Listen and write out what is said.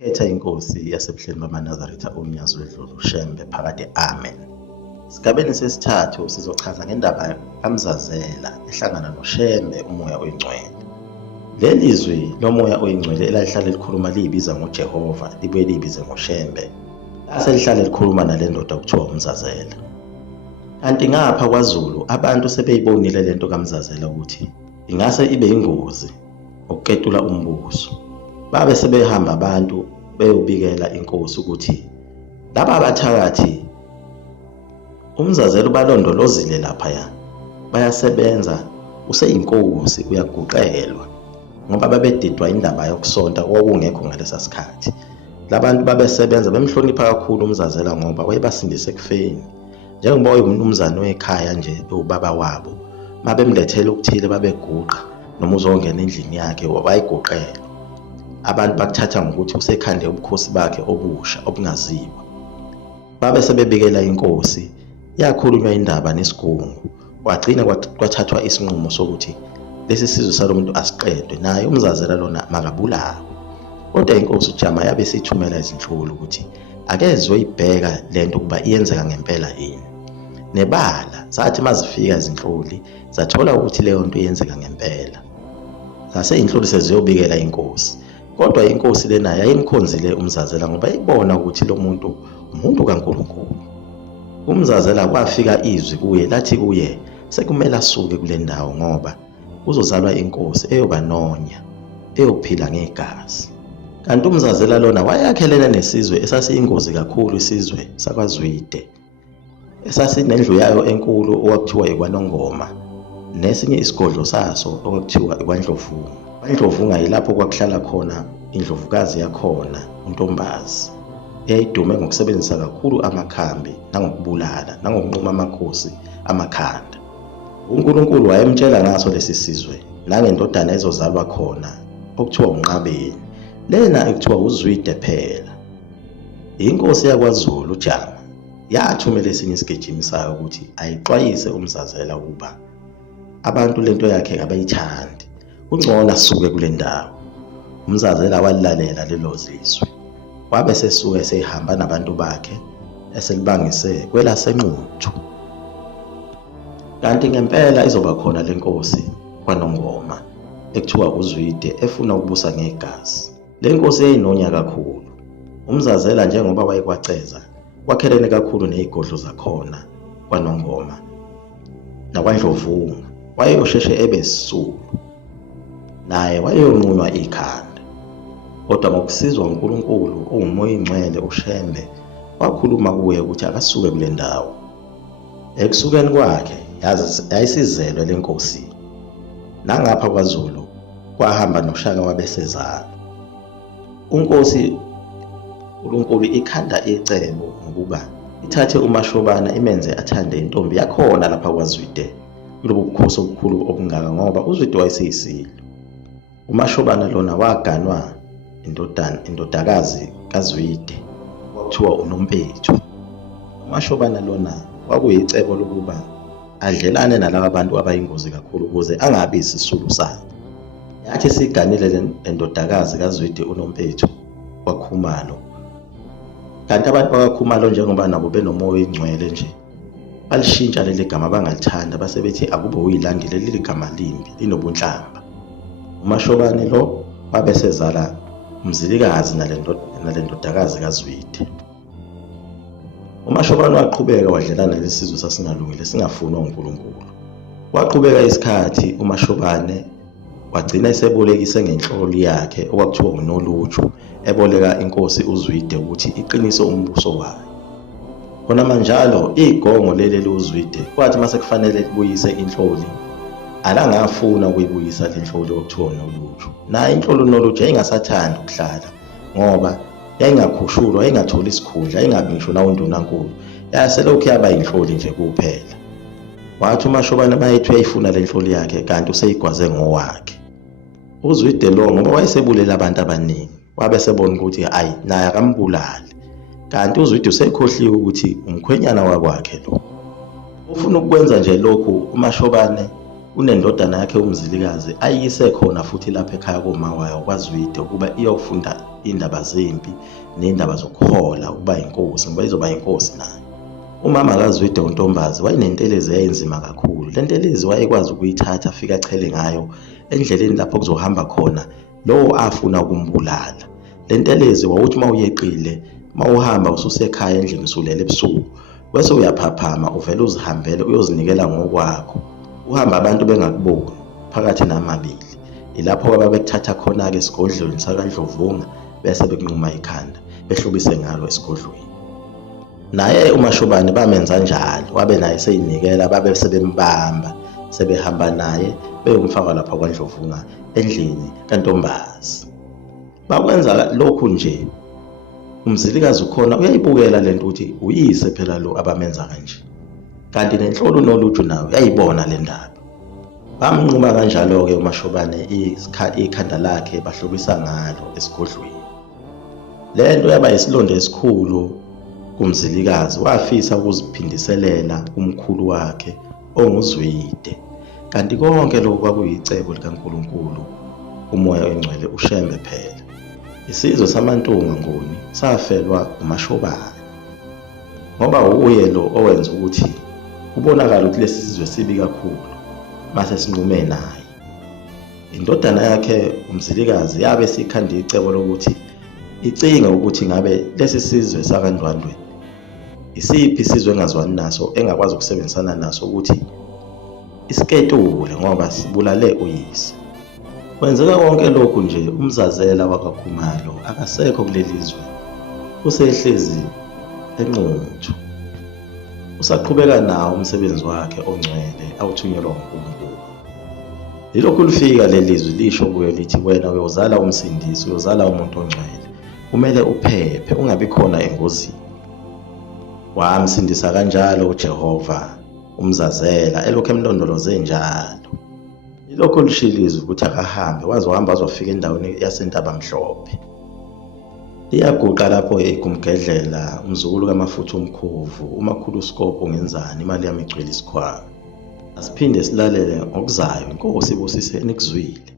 Khetha inkosi yasebuhleni bamaNazaretha uMnyazi wedlulu Shembe phakade Amen. Esigabeni sesithathu sizochaza ngendaba kaMzazela ehlangana noShembe umoya oyingcwele. Leli zwi lomoya oyingcwele elalihlala likhuluma liyibiza ngoJehova libuye liyibize ngoShembe. Lase lihlala likhuluma nale ndoda okuthiwa uMzazela. Kanti ngapha kwaZulu abantu sebeyibonile lento kaMzazela ukuthi ingase ibe ingozi ukuketula umbuso. Babe sebehamba abantu beyobikela inkosi ukuthi laba abathakathi uMzazela ubalondolozile laphaya, bayasebenza, useyinkosi, uyaguqelwa, ngoba babedidwa indaba yokusonta okungekho ngalesa sikhathi. Labantu babesebenza bemhlonipha kakhulu uMzazela ngoba wayebasindise ekufeni. Njengoba wayengumnumzane wekhaya nje ubaba wabo, mabemlethela ukuthile babeguqa, noma uzongena endlini yakhe wayiguqelwa. Abantu bakuthatha ngokuthi usekhande ubukhosi bakhe obusha obungaziwa. Babe sebebikela inkosi, yakhulunywa indaba nesigungu, wagcina kwathathwa isinqumo sokuthi lesi sizwe salomuntu asiqedwe, naye uMzazela lona makabulawe. Kodwa inkosi uJama yabe sithumela izinhloli ukuthi ake zizoyibheka lento ukuba iyenzeka ngempela yini. Nebala zathi mazifika izinhloli zathola ukuthi leyo nto iyenzeka ngempela. Zase inhloli seziyobikela inkosi. Kodwa inkosi lena yayimkhonzile uMzazela ngoba ibona ukuthi lo muntu umuntu kaNkulunkulu. uMzazela kwafika izwi kuye lathi kuye sekumele asuke kule ndawo ngoba uzozalwa inkosi eyobanonya, eyophila ngegazi. Kanti uMzazela lona wayakhelene nesizwe esasiyingozi kakhulu, isizwe sakwaZwide, esasinendlu yayo enkulu okwakuthiwa ikwaNongoma, nesinye isigodlo saso okwakuthiwa ikwaNdlovunga. KwaNdlovunga yilapho kwakuhlala khona indlovukazi yakhona, uNtombazi, eyayidume ngokusebenzisa kakhulu amakhambi nangokubulala nangokunquma amakhosi amakhanda. uNkulunkulu wayemtshela ngaso lesi sizwe nangendodana ezozalwa khona okuthiwa uNqabeni, lena ekuthiwa uZwide phela. Inkosi yakwaZulu uJama yathumela esinye isigejimi sayo ukuthi ayixwayise uMzazela ukuba abantu lento yakhe abayithandi, kungcono asuke kule ndawo. uMzazela walilalela lelo zizwe, wabe sesuke sehamba nabantu bakhe eselibangise kwelaseNquthu. Kanti ngempela izoba khona lenkosi kwaNongoma ekuthiwa uZwide efuna ukubusa ngegazi. Le nkosi yayinonya kakhulu. uMzazela njengoba wayekwaceza kwakhelene kakhulu nezigodlo zakhona kwaNongoma nakwaNdlovunga, wayeyosheshe ebesisulu, naye wayeyonqunywa ikhanda. Kodwa ngokusizwa uNkulunkulu ongumoya ingcwele uShembe wakhuluma kuye ukuthi akasuke kule ndawo. Ekusukeni kwakhe yayisizelwe le nkosi. Nangapha kwaZulu kwahamba noShaka wabesezala. Unkosi uNkulunkulu ikhanda icebo ngokuba ithathe uMashobana imenze athande intombi yakhona lapha kwaZwide, kulobu bukhosi obukhulu obungaka ngoba uZwide wayeseyisilo. uMashobana lona waganwa indodakazi kaZwide kwakuthiwa uNompethu. uMashobana lona kwakuyicebo lokuba adlelane nalabo bantu abayingozi kakhulu ukuze angabi isisulu sabo. Yathi siganile le ndodakazi kaZwide uNompethu kwaKhumalo. Kanti abantu bakwaKhumalo njengoba nabo benomoya oyingcwele nje, balishintsha leli gama bangalithanda, base bethi akube uyilandi leli gama limbi linobunhlamba. uMashobane lo wabesezala umzilikazi nale ndodakazi kaZwide. uMashobane waqhubeka wadlelana lesizwe sasingalungile singafunwa uNkulunkulu. Waqhubeka isikhathi uMashobane wagcina esebolekise ngenhloli yakhe okwakuthiwa uNoluju, eboleka inkosi uZwide ukuthi iqinise umbuso wayo. Khona manjalo igongo leli uZwide kwathi mase kufanele libuyise inhloli, alangafuna ukuyibuyisa le nhloli okuthiwa uNoluju. Naye inhloli uNoluju yayingasathanda ukuhlala ngoba yayingakhushulwa, yayingatholi isikhundla, yayingabi ngisho nawo undunankulu, yaselokhu yaba yinhloli nje kuphela. Wathi uMashobane bayethu uyayifuna le nhloli yakhe kanti useyigwaze ngowakhe. uZwide lo ngoba wayesebulela abantu abaningi, wabe sebona ukuthi hayi naye akambulali, kanti uZwide usekhohliwe ukuthi umkhwenyana wakwakhe lo. Ufuna ukwenza nje lokhu uMashobane unendodana yakhe uMzilikazi ayise khona futhi lapha ekhaya koma wayo kwaZwide ukuba iyofunda indaba zempi nendaba zokuhola ukuba inkosi ngoba izoba inkosi nayo. Umama kaZwide uNtombazi wayenentelezi eyenzima kakhulu. Le ntelezi wayekwazi ukuyithatha afika achele ngayo endleleni lapho kuzohamba khona lowo afuna ukumbulala. Le ntelezi wawuthi mawuyeqile mawuhamba ususekhaya endlini usulele ebusuku bese uyaphaphama uvela uzihambele uyozinikela ngokwakho. Uhamba abantu bengakuboni phakathi namabili. Ilapho ababekuthatha khona-ke esigodlweni sakaNdlovunga bese bekunquma ikhanda behlobise ngalo esigodlweni. Naye uMashobane bamenza njalo, wabe naye seyinikela babe sebembamba sebehamba naye beyomfaka lapha kwaNdlovunga endlini kaNtombazi. Bakwenza lokhu nje uMzilikazi ukhona uyayibukela lento ukuthi uyise phela lo abamenza kanje. Kanti nenhlolo noluju nayo yayibona le ndaba. Bamnquma kanjalo-ke uMashobane ikhanda lakhe bahlobisa ngalo esigodlweni. Le nto yaba isilonda esikhulu kuMzilikazi, wafisa ukuziphindiselela umkhulu wakhe onguZwide. Kanti konke lokhu kwakuyicebo likaNkulunkulu, umoya oyingcwele ushembe phela. Isizwe samaNtunga Nguni safelwa uMashobane ngoba uye lo owenza ukuthi kubonakala ukuthi lesi sizwe sibi kakhulu mase sinqume naye. Indodana yakhe uMzilikazi yabe sikhanda icebo lokuthi icinga ukuthi ngabe lesi sizwe sakaNdwandwe isiphi isizwe engazwani naso engakwazi ukusebenzisana naso ukuthi isiketule ngoba sibulale uyise. Kwenzeka konke lokhu nje umzazela wakaKhumalo akasekho kuleli zwe, usehlezi enquthu. Usaqhubeka nawo umsebenzi wakhe ongcwele awuthunyelwa uNkulunkulu. Yilokhu lifika leli zwi lisho kuye lithi wena uyozala umsindisi, uyozala umuntu ongcwele. Kumele uphephe ungabi khona engozini. Wamsindisa kanjalo uJehova umzazela elokhu emlondoloze njalo. Yilokhu lishilizwe ukuthi akahambe wazohamba azofika endaweni yaseNtabamhlophe. Iyaguqa lapho ekumgedlela umzukulu kaMafutha uMkhuvu uMakhuluskopo ngenzani imali yami igcwele isikhwama. Asiphinde silalele ngokuzayo. Inkosi ibusise nikuzwile.